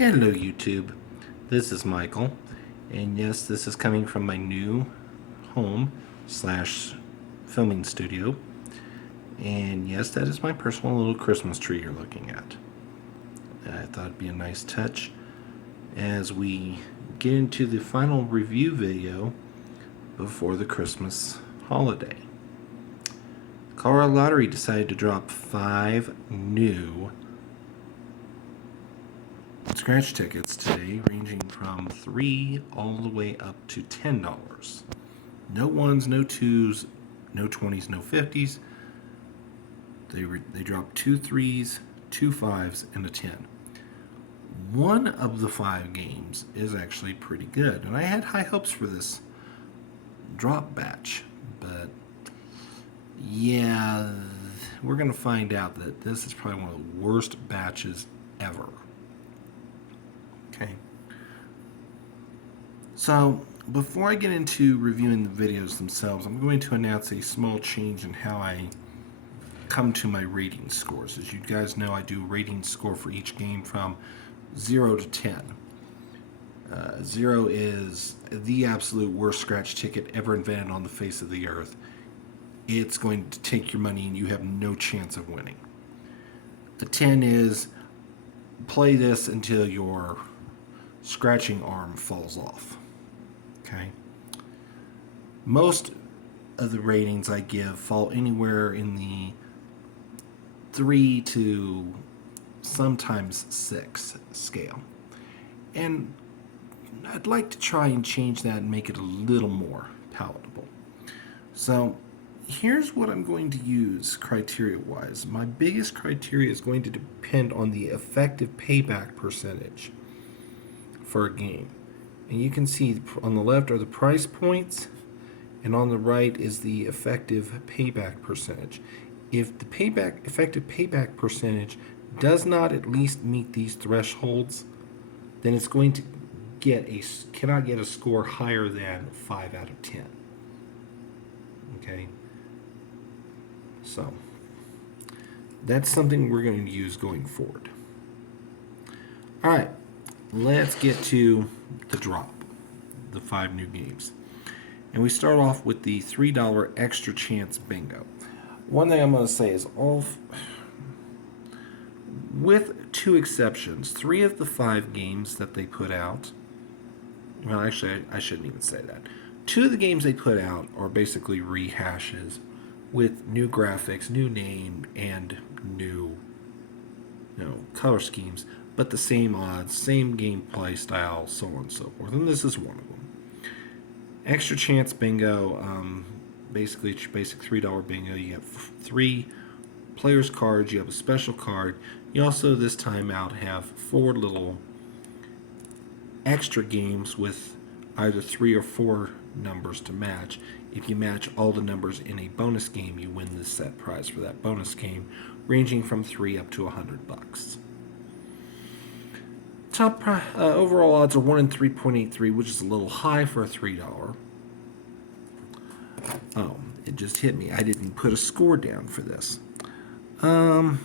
Hello YouTube, this is Michael, and yes, this is coming from my new home slash filming studio, and yes, that is my personal little Christmas tree you're looking at. I thought it'd be a nice touch as we get into the final review video before the Christmas holiday. The Colorado Lottery decided to drop 5 new scratch tickets today, ranging from $3 all the way up to $10. No ones, no twos, no 20s, no 50s. They dropped 2 3s, 2 5s, and a 10. One of the 5 games is actually pretty good, and I had high hopes for this drop batch, but yeah, we're going to find out that this is probably one of the worst batches ever. Okay. So, before I get into reviewing the videos themselves, I'm going to announce a small change in how I come to my rating scores. As you guys know, I do a rating score for each game from 0 to 10. 0 is the absolute worst scratch ticket ever invented on the face of the earth. It's going to take your money and you have no chance of winning. The 10 is play this until your scratching arm falls off. Okay. Most of the ratings I give fall anywhere in the 3 to sometimes 6 scale. And I'd like to try and change that and make it a little more palatable. So here's what I'm going to use criteria-wise. My biggest criteria is going to depend on the effective payback percentage for a game. And you can see on the left are the price points, and on the right is the effective payback percentage. If the effective payback percentage does not at least meet these thresholds, then it's going to cannot get a score higher than 5 out of 10. Okay? So, that's something we're going to use going forward. Alright, let's get to the drop, the 5 new games. And we start off with the $3 extra chance bingo. One thing I'm going to say is with 2 exceptions, 3 of the 5 games that they put out, well, actually, I shouldn't even say that. 2 of the games they put out are basically rehashes with new graphics, new name, and new color schemes, but the same odds, same gameplay style, so on and so forth. And this is one of them. Extra chance bingo, basically it's your basic $3 bingo. You have 3 players cards, you have a special card. You also this time out have 4 little extra games with either 3 or 4 numbers to match. If you match all the numbers in a bonus game, you win the set prize for that bonus game, ranging from $3 up to $100. Top overall odds are 1 in 3.83, which is a little high for a $3. Oh, it just hit me. I didn't put a score down for this. We'll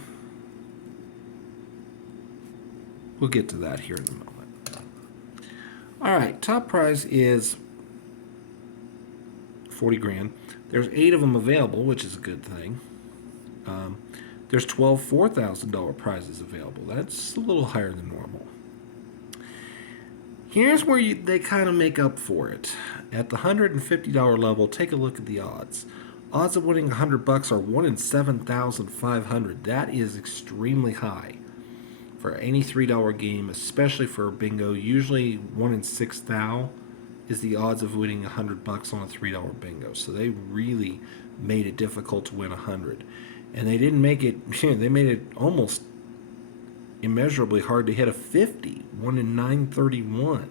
get to that here in a moment. Alright, top prize is 40 grand. There's 8 of them available, which is a good thing. There's 12 $4,000 prizes available. That's a little higher than normal. Here's where they kind of make up for it. At the $150 level, take a look at the odds. Odds of winning $100 are 1 in 7,500. That is extremely high for any $3 game, especially for a bingo. Usually 1 in 6,000 is the odds of winning $100 on a $3 bingo. So they really made it difficult to win 100. And they didn't make it, they made it almost immeasurably hard to hit a 50, 1 in 931.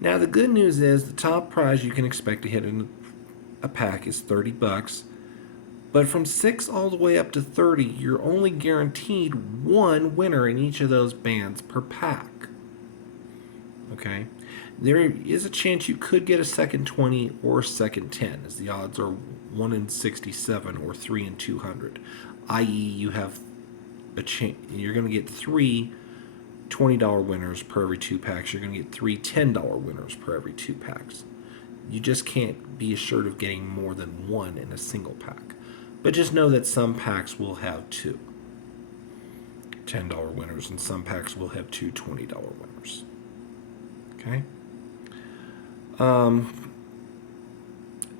Now the good news is the top prize you can expect to hit in a pack is $30, but from 6 all the way up to 30, you're only guaranteed 1 winner in each of those bands per pack. Okay, there is a chance you could get a second 20 or a second 10, as the odds are 1 in 67 or 3 in 200, i.e. you have a chance, you're going to get 3 $20 winners per every 2 packs. You're going to get 3 $10 winners per every 2 packs. You just can't be assured of getting more than 1 in a single pack. But just know that some packs will have 2 $10 winners and some packs will have 2 $20 winners. Okay?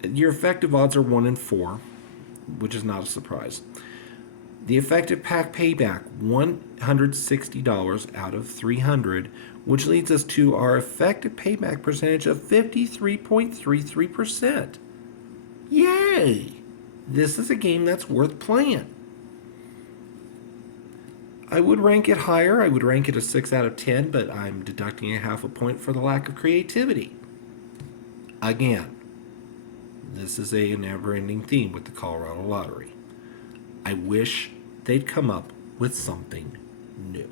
Your effective odds are 1 in 4, which is not a surprise. The effective pack payback, $160 out of 300, which leads us to our effective payback percentage of 53.33%. Yay! This is a game that's worth playing. I would rank it higher. I would rank it a 6 out of 10, but I'm deducting a half a point for the lack of creativity. Again, this is a never-ending theme with the Colorado Lottery. I wish they'd come up with something new.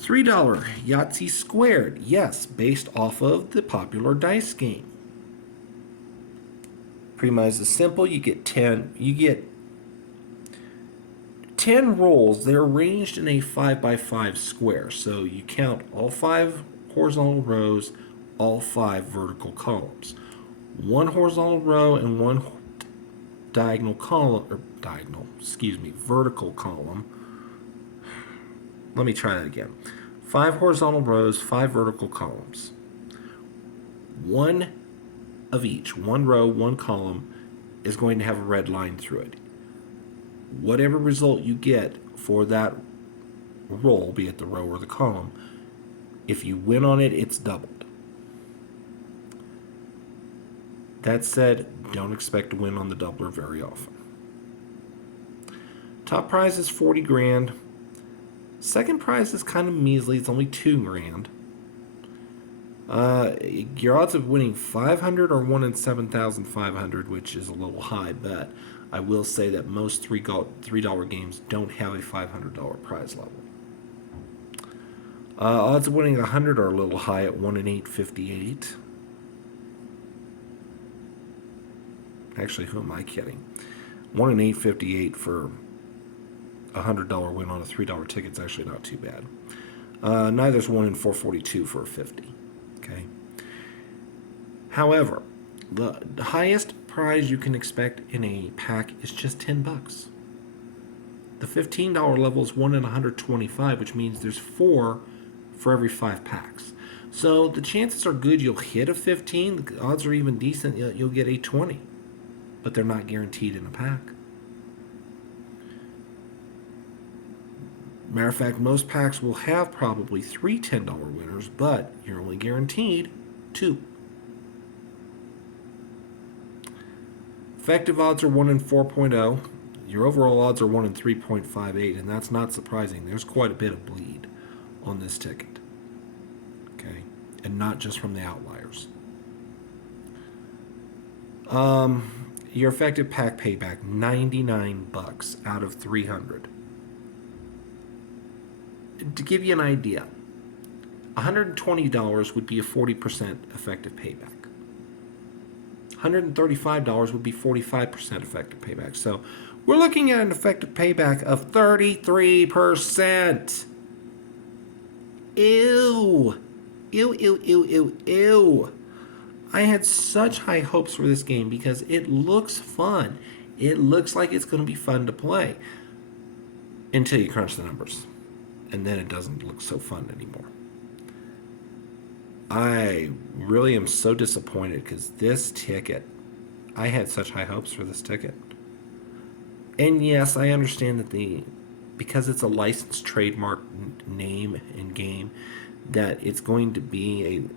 $3 Yahtzee Squared. Yes, based off of the popular dice game. Pretty much as simple. You get 10 rolls. They're arranged in a 5x5 square. So you count all 5 horizontal rows, all 5 vertical columns. 1 horizontal row and 1 vertical column. Let me try that again. 5 horizontal rows, 5 vertical columns. 1 of each, 1 row, 1 column, is going to have a red line through it. Whatever result you get for that roll, be it the row or the column, if you win on it, it's doubled. That said, don't expect to win on the doubler very often. Top prize is 40 grand. Second prize is kind of measly. It's only 2 grand. Your odds of winning 500 are 1 in 7,500, which is a little high, but I will say that most $3 games don't have a $500 prize level. Odds of winning 100 are a little high at 1 in 858. Actually, who am I kidding? 1 in 858 for a $100 win on a $3 ticket is actually not too bad. Neither is 1 in 442 for a 50. Okay. However, the highest prize you can expect in a pack is just $10. The $15 level is 1 in 125, which means there's 4 for every 5 packs. So the chances are good you'll hit a 15. The odds are even decent you'll get a 20. But they're not guaranteed in a pack. Matter of fact, most packs will have probably 3 $10 winners, but you're only guaranteed 2. Effective odds are 1 in 4.0. Your overall odds are 1 in 3.58, and that's not surprising. There's quite a bit of bleed on this ticket. Okay? And not just from the outliers. Your effective pack payback, $99 out of 300. To give you an idea, $120 would be a 40% effective payback. $135 would be 45% effective payback. So we're looking at an effective payback of 33%. Ew. Ew, ew, ew, ew, ew. I had such high hopes for this game because it looks fun. It looks like it's going to be fun to play until you crunch the numbers. And then it doesn't look so fun anymore. I really am so disappointed because this ticket, I had such high hopes for this ticket. And yes, I understand that because it's a licensed trademark name and game, that it's going to be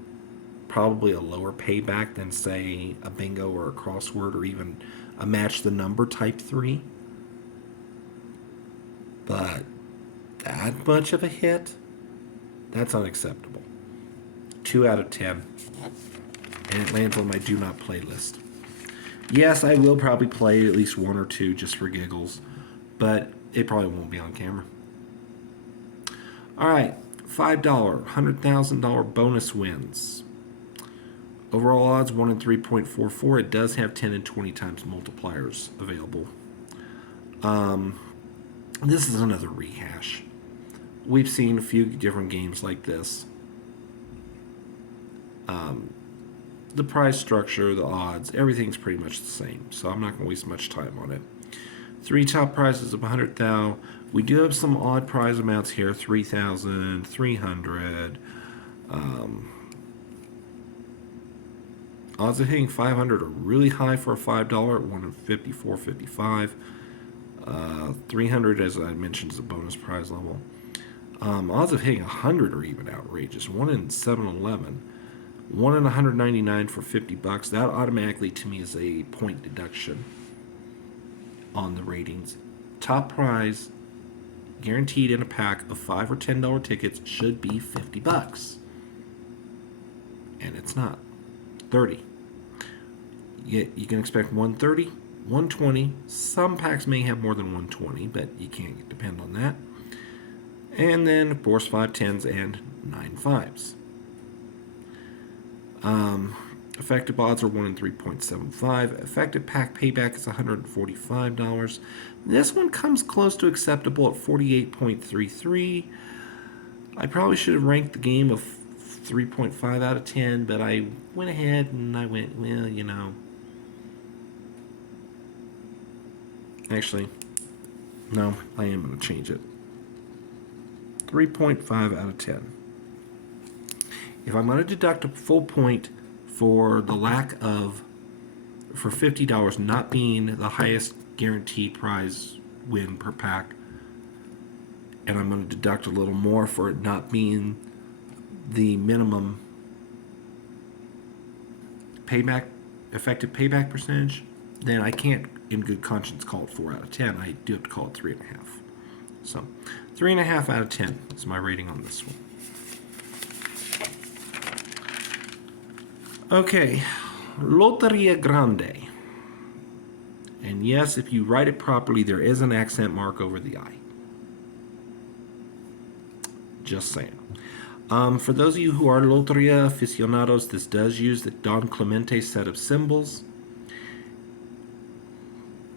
probably a lower payback than, say, a bingo or a crossword or even a match the number type 3. But that much of a hit, that's unacceptable. 2 out of 10. And it lands on my do not play list. Yes, I will probably play at least 1 or 2 just for giggles, but it probably won't be on camera. All right, $5, $100,000 bonus wins. Overall odds 1 in 3.44. It does have 10 and 20 times multipliers available. This is another rehash. We've seen a few different games like this. The price structure, the odds, everything's pretty much the same, so I'm not going to waste much time on it. 3 top prizes of 100,000. We do have some odd prize amounts here, 3,000, 300. Odds of hitting 500 are really high for a $5 at 1 in 54, 55. 300, as I mentioned, is a bonus prize level. Odds of hitting 100 are even outrageous. 1 in 711. 1 in 199 for $50. That automatically, to me, is a point deduction on the ratings. Top prize, guaranteed in a pack of $5 or $10 tickets, should be $50. And it's not. 30. Yet you can expect 130, 120. Some packs may have more than 120, but you can't depend on that. And then, of course, 5 10s and 9 5s. Effective odds are 1 in 3.75. Effective pack payback is $145. This one comes close to acceptable at 48.33. I probably should have ranked the game of 3.5 out of 10, but I went ahead and I went, well, you know. Actually, no, I am going to change it. 3.5 out of 10. If I'm going to deduct a full point for the lack of, for $50 not being the highest guaranteed prize win per pack, and I'm going to deduct a little more for it not being the minimum payback, effective payback percentage, then I can't in good conscience call it 4 out of 10. I do have to call it 3.5. So 3.5 out of 10 is my rating on this one. Okay, Loteria Grande. And yes, if you write it properly, there is an accent mark over the I. Just saying. For those of you who are Loteria aficionados, this does use the Don Clemente set of symbols.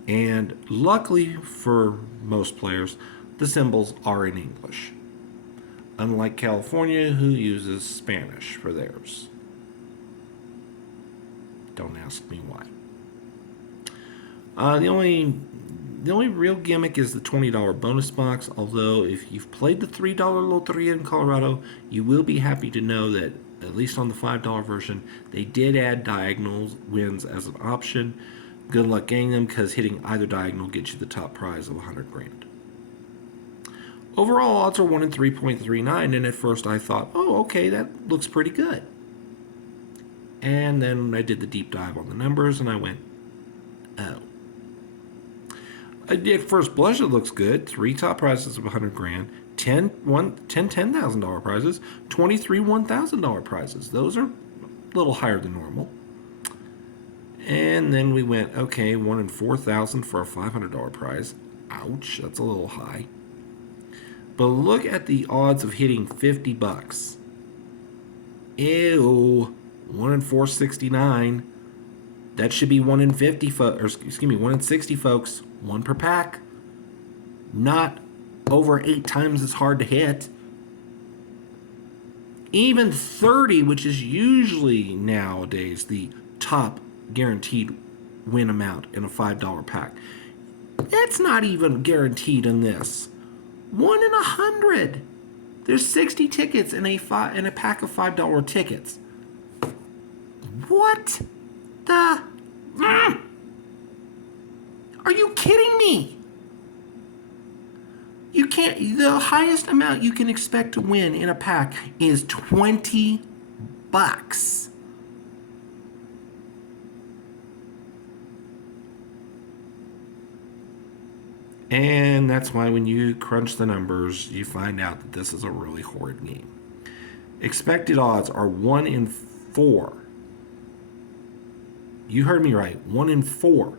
And luckily for most players, the symbols are in English. Unlike California, who uses Spanish for theirs. Don't ask me why. The only real gimmick is the $20 bonus box, although if you've played the $3 Loteria in Colorado, you will be happy to know that, at least on the $5 version, they did add diagonal wins as an option. Good luck getting them, because hitting either diagonal gets you the top prize of $100 grand. Overall odds are 1 in 3.39, and at first I thought, oh, okay, that looks pretty good. And then I did the deep dive on the numbers, and I went, oh. At first blush, it looks good. 3 top prizes of $100 grand, 10 $10,000 prizes, 23 $1,000 prizes. Those are a little higher than normal. And then we went, okay, 1 in 4,000 for a $500 prize. Ouch, that's a little high. But look at the odds of hitting $50. Ew, 1 in 469. That should be 1 in 50, or excuse me, 1 in 60, folks. 1 per pack. Not over 8 times as hard to hit. Even 30, which is usually nowadays the top guaranteed win amount in a $5 pack. That's not even guaranteed in this. 1 in 100. There's 60 tickets in a pack of $5 tickets. What the? Are you kidding me? You can't. The highest amount you can expect to win in a pack is $20. And that's why when you crunch the numbers, you find out that this is a really horrid game. Expected odds are 1 in 4. You heard me right, 1 in 4.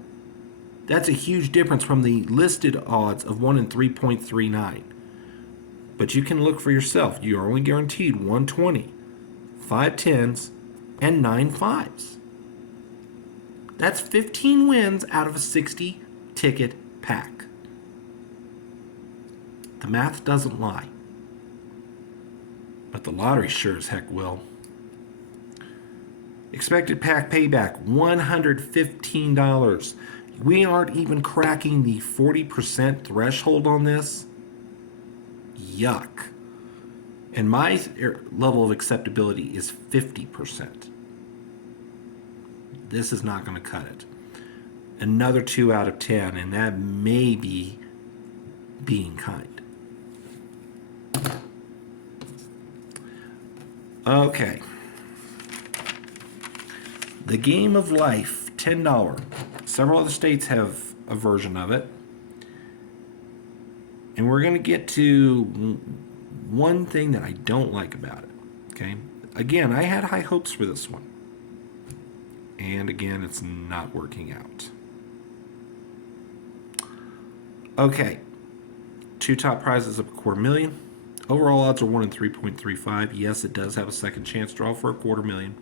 That's a huge difference from the listed odds of 1 in 3.39. But you can look for yourself. You are only guaranteed 120, 5 10s, and 9 5s. That's 15 wins out of a 60 ticket pack. The math doesn't lie. But the lottery sure as heck will. Expected pack payback, $115. We aren't even cracking the 40% threshold on this. Yuck. And my level of acceptability is 50%. This is not going to cut it. Another 2 out of 10, and that may be being kind. Okay. The Game of Life, $10. Several other states have a version of it. And we're going to get to one thing that I don't like about it. Okay? Again, I had high hopes for this one. And again, it's not working out. Okay. 2 top prizes of $250,000. Overall odds are 1 in 3.35. Yes, it does have a second chance draw for $250,000.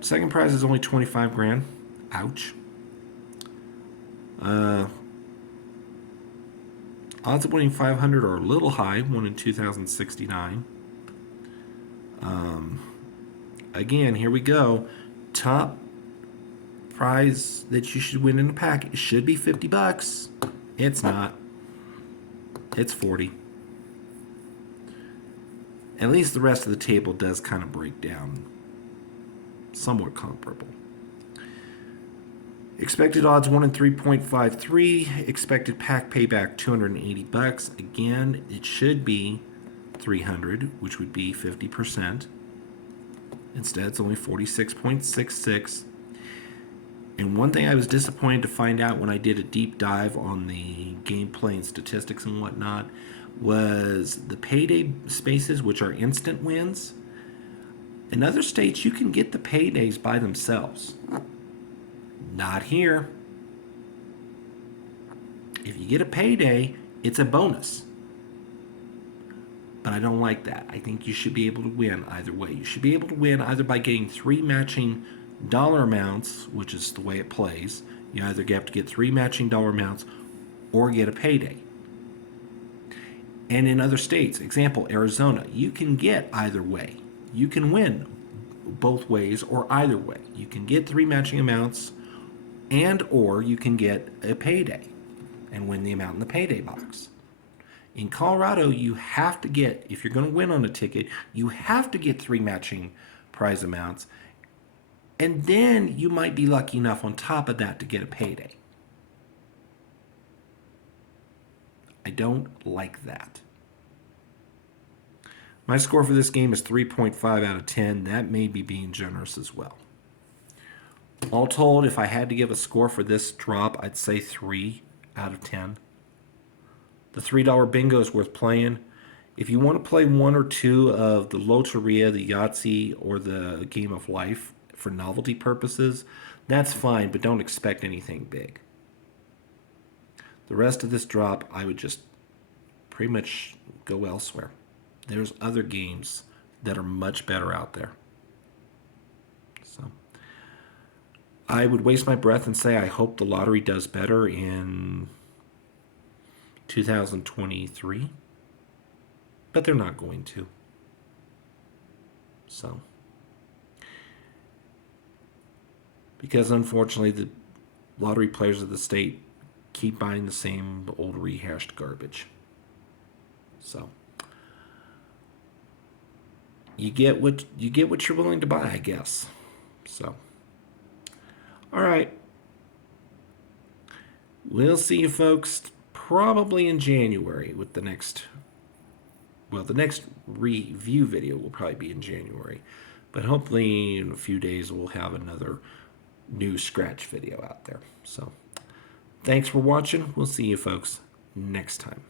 Second prize is only $25,000. Ouch. Odds of winning 500 are a little high, 1 in 2,069. Again, here we go. Top prize that you should win in a pack, it should be $50. It's not. It's 40. At least the rest of the table does kind of break down somewhat comparable. Expected odds 1 in 3.53. Expected pack payback $280. Again, it should be 300, which would be 50%. Instead, it's only 46.66. And one thing I was disappointed to find out when I did a deep dive on the gameplay and statistics and whatnot was the payday spaces, which are instant wins. In other states, you can get the paydays by themselves. Not here. If you get a payday, it's a bonus. But I don't like that. I think you should be able to win either way. You should be able to win either by getting 3 matching dollar amounts, which is the way it plays. You either have to get 3 matching dollar amounts or get a payday. And in other states, example, Arizona, you can get either way. You can win both ways or either way. You can get 3 matching amounts and or you can get a payday and win the amount in the payday box. In Colorado, you have to get, if you're going to win on a ticket, you have to get 3 matching prize amounts. And then you might be lucky enough on top of that to get a payday. I don't like that. My score for this game is 3.5 out of 10. That may be being generous as well. All told, if I had to give a score for this drop, I'd say 3 out of 10. The $3 bingo is worth playing. If you want to play 1 or 2 of the Loteria, the Yahtzee, or the Game of Life for novelty purposes, that's fine, but don't expect anything big. The rest of this drop, I would just pretty much go elsewhere. There's other games that are much better out there. So I would waste my breath and say I hope the lottery does better in 2023, but they're not going to. So, because unfortunately the lottery players of the state keep buying the same old rehashed garbage. So you get what you're willing to buy, I guess. So, all right, we'll see you folks probably in January with the next review video will probably be in January, but hopefully in a few days we'll have another new scratch video out there. So thanks for watching. We'll see you folks next time.